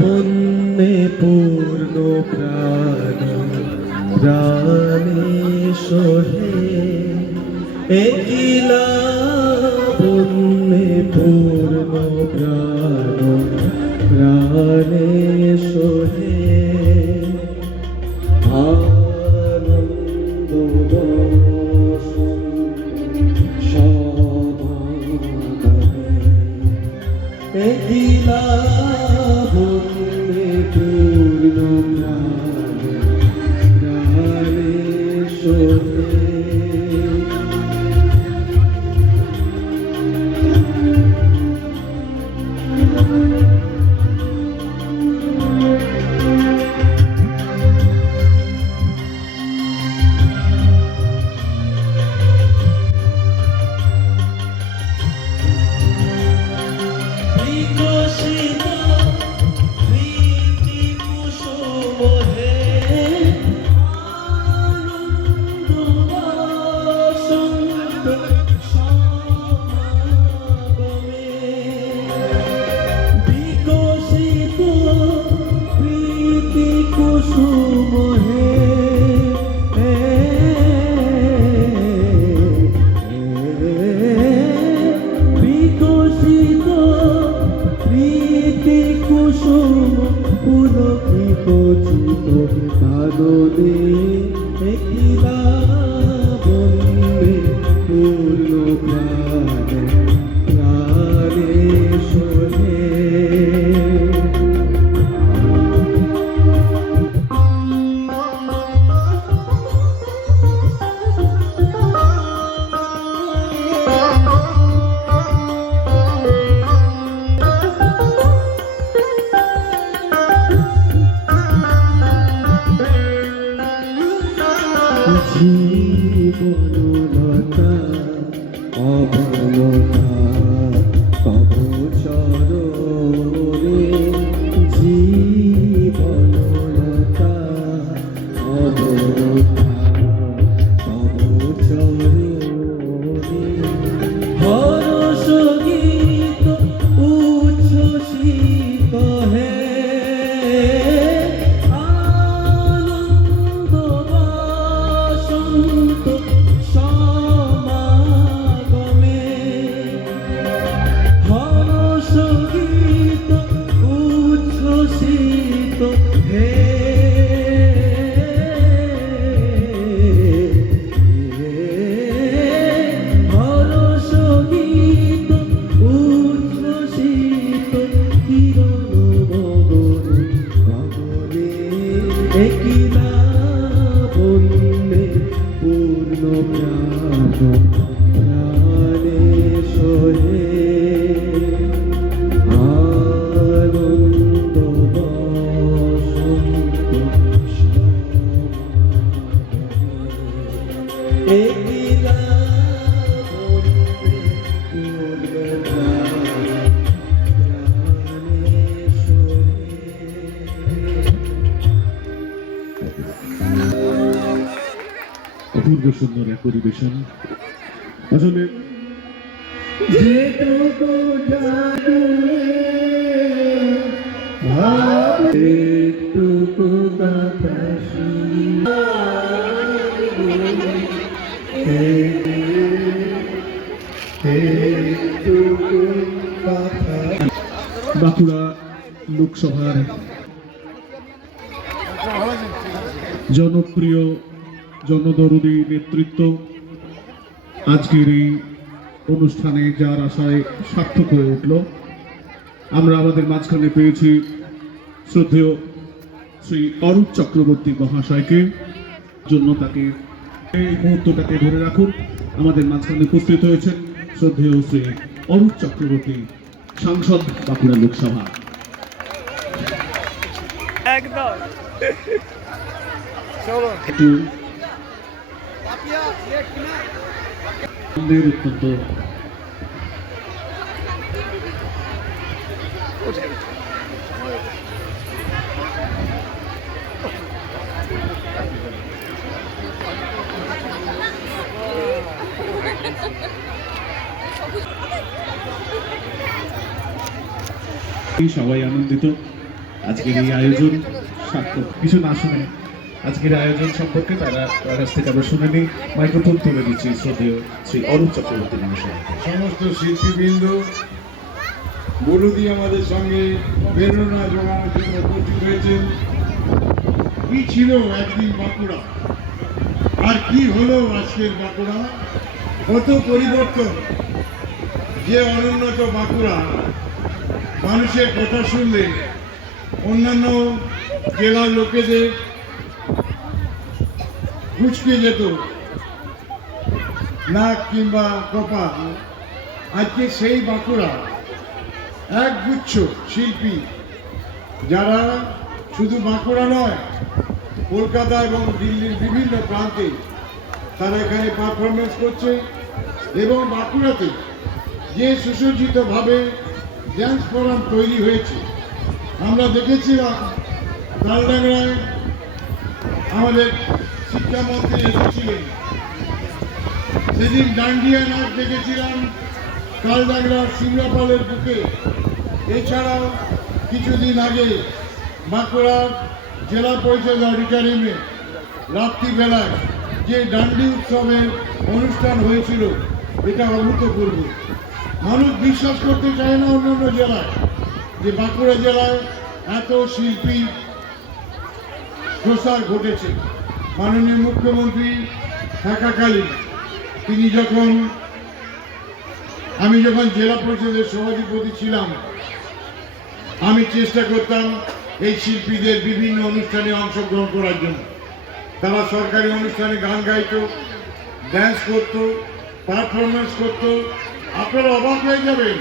বন্যে পূর্ণ প্রাণ প্রাণে সোহে একিলা বন্যে পূর্ণ প্রাণ প্রাণে সোহে আনন্দ দর্শন সমাগমে একিলা বন্যে পূর্ণ প্রাণে প্রাণে সোহে কাননে একিলা বন্যে পূর্ণ প্রাণে প্রাণে সোহে জীবনলতা অবলতা তব চরণে জীবনলতা অবলতা তব চরণে হরষ গীত উচ্ছ্বসিত হে একিলা বন্যে পূর্ণ প্রাণ প্রাণে সোহে আনন্দ বসন্ত একিলা বন্যে পূর্ণ প্রাণ প্রাণে অপূর্ব সুন্দর এক পরিবেশন। আসলে যেটুকু যেটুকু বাঁকুড়া লোকসভার জনপ্রিয় জনদরদী নেতৃত্ব আজকের এই অনুষ্ঠানে যার আশায় সার্থক হয়ে উঠল। আমরা আমাদের মাঝখানে পেয়েছি শ্রদ্ধেয় শ্রী অরূপ চক্রবর্তী মহাশয়কে, জন্য তাকে এই মুহূর্তটাকে ধরে রাখুন। আমাদের মাঝখানে উপস্থিত হয়েছেন শ্রদ্ধেয় শ্রী অরূপ চক্রবর্তী, সাংসদ বাঁকুড়া লোকসভা। একদম চলো একটু অত্যন্ত সবাই আনন্দিত। আজকের এই আয়োজন সার্থক কিছু না শুনে আজকের আয়োজন সম্পর্কে তার কাছ থেকে আমরা শুনে নিই। মাইক্রোফোন তুলে দিচ্ছি শ্রদ্ধেয় শ্রী অরূপ চক্রবর্তী মহাশয়। সমস্ত শিল্পীবৃন্দ বলুদি আমাদের সঙ্গে প্রেরণা জোগানোর জন্য উপস্থিত হয়েছেন। কি ছিল একদিন বাঁকুড়া, আর কি হলো আজকের বাঁকুড়া, কত পরিবর্তন। যে অনুন্নত বাঁকুড়া মানুষের কথা শুনলে অন্যান্য জেলার লোকেদের মুচকে যেত নাক কিংবা কপাল, আজকে সেই বাঁকুড়া একগুচ্ছ শিল্পী, যারা শুধু বাঁকুড়া নয় কলকাতা এবং দিল্লির বিভিন্ন প্রান্তে তারা এখানে পারফরমেন্স করছে। এবং বাঁকুড়াতে যে সুসজ্জিতভাবে ড্যান্স ফোরাম তৈরি হয়েছে, আমরা দেখেছিলাম তালডাংরায় আমাদের শিক্ষামন্ত্রী এসেছিলেন, সেদিন ডান্ডিয়া নাচ দেখেছিলাম তালডাংরার সিমলাপালের বুকে। এছাড়াও কিছুদিন আগে বাঁকুড়ার জেলা পরিষদ অডিটোরিয়ামে রাত্রিবেলায় যে ডান্ডি উৎসবের অনুষ্ঠান হয়েছিল, এটা অভূতপূর্ব। মানুষ বিশ্বাস করতে চায় না অন্যান্য জেলায় যে বাঁকুড়া জেলায় এত শিল্পী প্রসার ঘটেছে। মাননীয় মুখ্যমন্ত্রী থাকাকালীন আমি যখন জেলা পরিষদের সভাধিপতি ছিলাম, আমি চেষ্টা করতাম এই শিল্পীদের বিভিন্ন অনুষ্ঠানে অংশগ্রহণ করার জন্য। তারা সরকারি অনুষ্ঠানে গান গাইতো, ড্যান্স করতো, পারফরমেন্স করতো। আপনারা অবাক হয়ে যাবেন,